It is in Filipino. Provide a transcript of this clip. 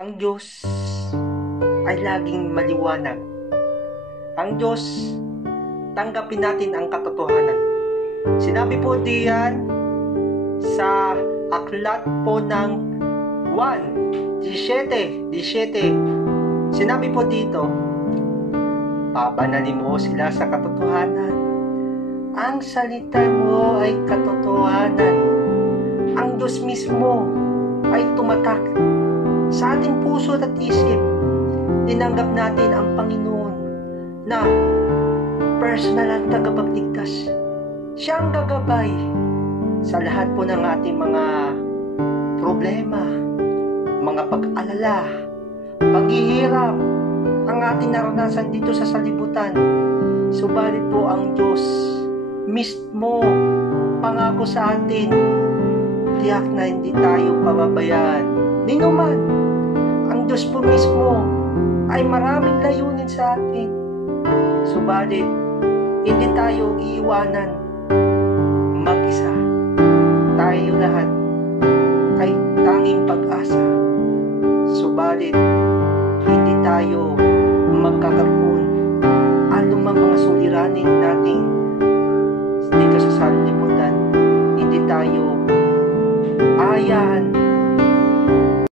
Ang Diyos ay laging maliwanag. Ang Diyos, tanggapin natin ang katotohanan. Sinabi po diyan sa aklat po ng 1:17. Sinabi po dito, pabanalin mo sila sa katotohanan. Ang salita mo ay katotohanan. Ang Diyos mismo ay tumatak sa ating puso at isip. Tinanggap natin ang Panginoon na personal at tagapagligtas. Siya ang gagabay sa lahat po ng ating mga problema, mga pag-alala, paghihirap, ang ating naranasan dito sa salibutan. Subalit po ang Diyos mismo pangako sa atin, tiyak na hindi tayo pababayaan ni numan. Ang Diyos po mismo ay maraming layunin sa atin. Subalit, hindi tayo iiwanan mag-isa. Tayo lahat ay tanging pag-asa. Subalit, hindi tayo magkakaroon anumang mga suliranin natin dito sa sanlibutan. Hindi tayo ayahan